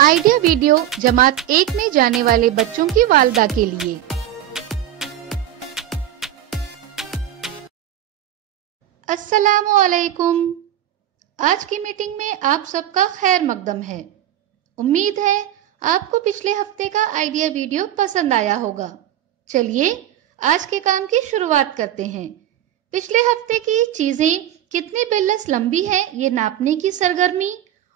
Idea video जमात 1 में जाने वाले बच्चों की वालदा के लिए। अस्सलामु अलैकुम। आज की मीटिंग में आप सबका खैर मकदम है। उम्मीद है आपको पिछले हफ्ते का आइडिया वीडियो पसंद आया होगा। चलिए आज के काम की शुरुआत करते हैं। पिछले हफ्ते की चीजें कितनी बिल्लस लंबी है ये नापने की सरगर्मी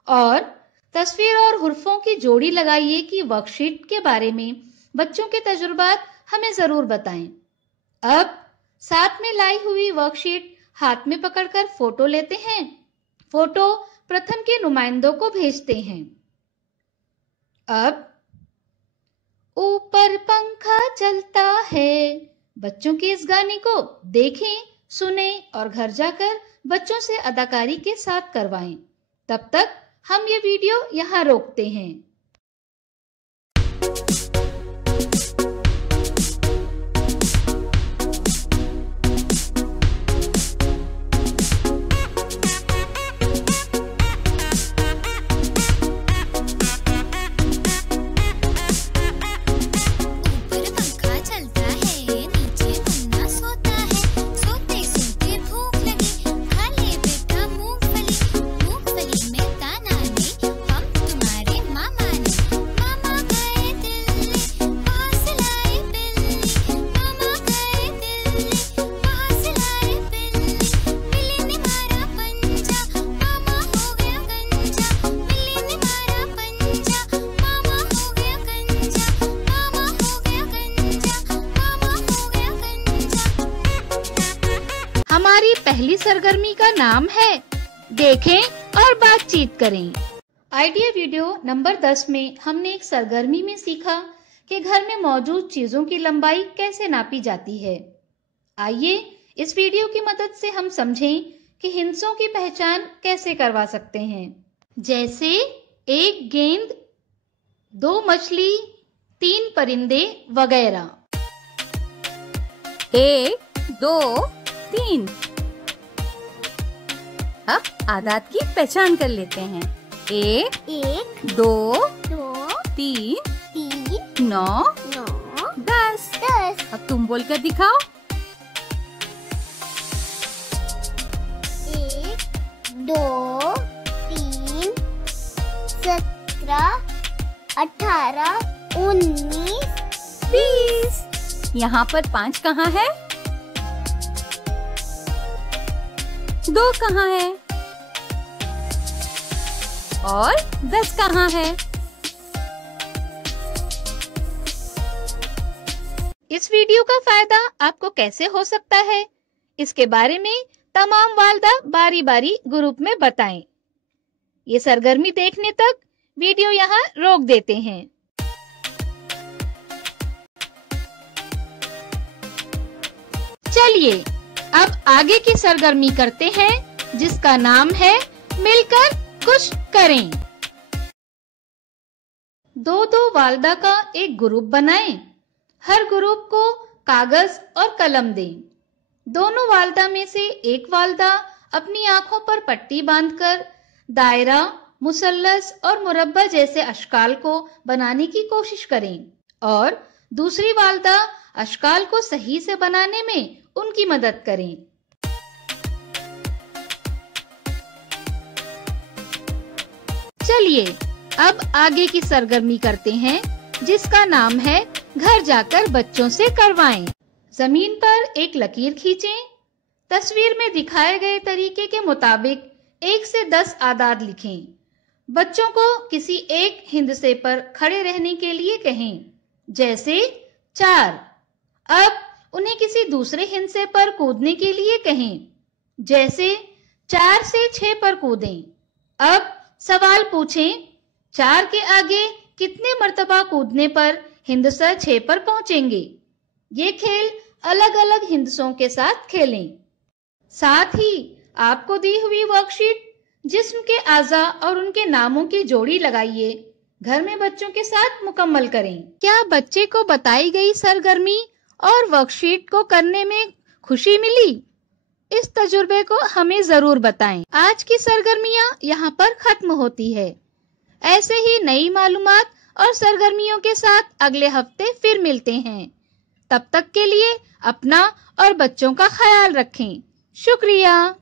और तस्वीर और हुर्फों की जोड़ी लगाइए की वर्कशीट के बारे में बच्चों के तजुर्बात हमें जरूर बताएं। अब साथ में लाई हुई वर्कशीट हाथ में पकड़कर फोटो लेते हैं। फोटो प्रथम के नुमाइंदों को भेजते हैं। अब ऊपर पंखा चलता है, बच्चों के इस गाने को देखें, सुने और घर जाकर बच्चों से अदाकारी के साथ करवाएं। तब तक हम ये वीडियो यहाँ रोकते हैं। हमारी पहली सरगर्मी का नाम है देखें और बातचीत करें। आइडिया वीडियो नंबर 10 में हमने एक सरगर्मी में सीखा कि घर में मौजूद चीजों की लंबाई कैसे नापी जाती है। आइए इस वीडियो की मदद से हम समझें कि हिंसों की पहचान कैसे करवा सकते हैं। जैसे एक गेंद, 2 मछली, 3 परिंदे वगैरह। 1, 2, 3। अब आदात की पहचान कर लेते हैं। 1, 2, 3, 9, 10। अब तुम बोल कर दिखाओ। 1, 2, 3, 17, 18, 19, 20। यहाँ पर 5 कहाँ है? 2 कहाँ है? और 10 कहाँ है? इस वीडियो का फायदा आपको कैसे हो सकता है, इसके बारे में तमाम वालदा बारी बारी ग्रुप में बताएं। ये सरगर्मी देखने तक वीडियो यहाँ रोक देते हैं। चलिए अब आगे की सरगर्मी करते हैं जिसका नाम है मिलकर कुछ करें। 2-2 वालदा का एक ग्रुप बनाएं। हर ग्रुप को कागज और कलम दें। दोनों वालदा में से एक वालदा अपनी आंखों पर पट्टी बांधकर दायरा, मुसल्लस और मुरब्बा जैसे अशकाल को बनाने की कोशिश करें और दूसरी वालदा अशकाल को सही से बनाने में उनकी मदद करें। चलिए अब आगे की सरगर्मी करते हैं जिसका नाम है घर जाकर बच्चों से करवाएं। जमीन पर एक लकीर खींचें। तस्वीर में दिखाए गए तरीके के मुताबिक 1 से 10 आदाद लिखें। बच्चों को किसी एक हिंदसे पर खड़े रहने के लिए कहें, जैसे 4। अब उन्हें किसी दूसरे हिंसे पर कूदने के लिए कहें, जैसे 4 से 6 पर कूदें। अब सवाल पूछें, 4 के आगे कितने मर्तबा कूदने पर हिंदसा 6 पर पहुंचेंगे। ये खेल अलग अलग हिंदसों के साथ खेलें। साथ ही आपको दी हुई वर्कशीट जिस्म के आज़ा और उनके नामों की जोड़ी लगाइए। घर में बच्चों के साथ मुकम्मल करें। क्या बच्चे को बताई गई सरगर्मी और वर्कशीट को करने में खुशी मिली? इस तजुर्बे को हमें जरूर बताएं। आज की सरगर्मियां यहाँ पर खत्म होती है। ऐसे ही नई मालूमात और सरगर्मियों के साथ अगले हफ्ते फिर मिलते हैं। तब तक के लिए अपना और बच्चों का ख्याल रखें। शुक्रिया।